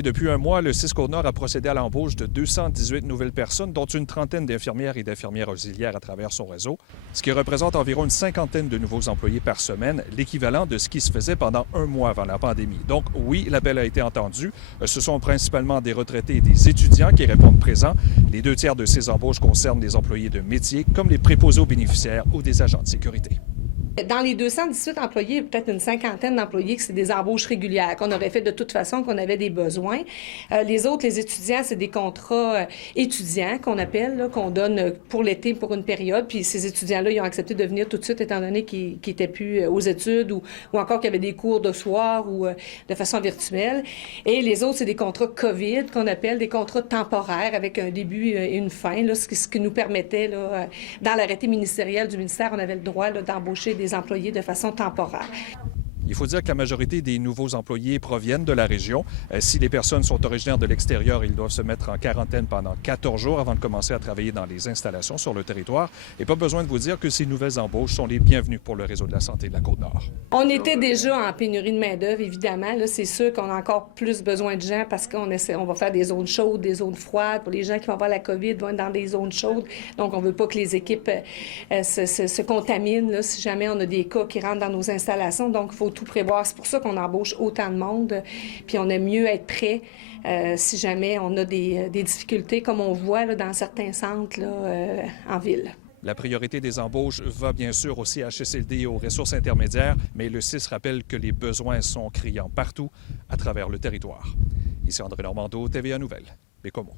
Depuis un mois, le CIS Côte-Nord a procédé à l'embauche de 218 nouvelles personnes, dont une trentaine d'infirmières et d'infirmières auxiliaires à travers son réseau, ce qui représente environ une cinquantaine de nouveaux employés par semaine, l'équivalent de ce qui se faisait pendant un mois avant la pandémie. Donc oui, l'appel a été entendu. Ce sont principalement des retraités et des étudiants qui répondent présents. Les 2 tiers de ces embauches concernent des employés de métier, comme les préposés aux bénéficiaires ou des agents de sécurité. Dans les 218 employés, peut-être une cinquantaine d'employés que c'est des embauches régulières, qu'on aurait fait de toute façon, qu'on avait des besoins. Les autres, les étudiants, c'est des contrats étudiants qu'on appelle, là, qu'on donne pour l'été, pour une période. Puis ces étudiants-là, ils ont accepté de venir tout de suite, étant donné qu'ils n'étaient plus aux études ou encore qu'il y avait des cours de soir ou de façon virtuelle. Et les autres, c'est des contrats COVID, qu'on appelle des contrats temporaires avec un début et une fin, là, ce qui nous permettait, là, dans l'arrêté ministériel du ministère, on avait le droit là, d'embaucher des employés de façon temporaire. Il faut dire que la majorité des nouveaux employés proviennent de la région. Si les personnes sont originaires de l'extérieur, ils doivent se mettre en quarantaine pendant 14 jours avant de commencer à travailler dans les installations sur le territoire. Et pas besoin de vous dire que ces nouvelles embauches sont les bienvenues pour le réseau de la santé de la Côte-Nord. On était déjà en pénurie de main-d'œuvre, évidemment. Là, c'est sûr qu'on a encore plus besoin de gens parce qu'on va faire des zones chaudes, des zones froides. Pour les gens qui vont avoir la COVID, vont être dans des zones chaudes. Donc, on ne veut pas que les équipes se contaminent là, si jamais on a des cas qui rentrent dans nos installations. Donc, il faut tout prévoir. C'est pour ça qu'on embauche autant de monde. Puis on aime mieux être prêt si jamais on a des difficultés, comme on voit là, dans certains centres là, en ville. La priorité des embauches va bien sûr au CHSLD et aux ressources intermédiaires, mais le CIS rappelle que les besoins sont criants partout à travers le territoire. Ici André Normando, TVA Nouvelles, Bécomo.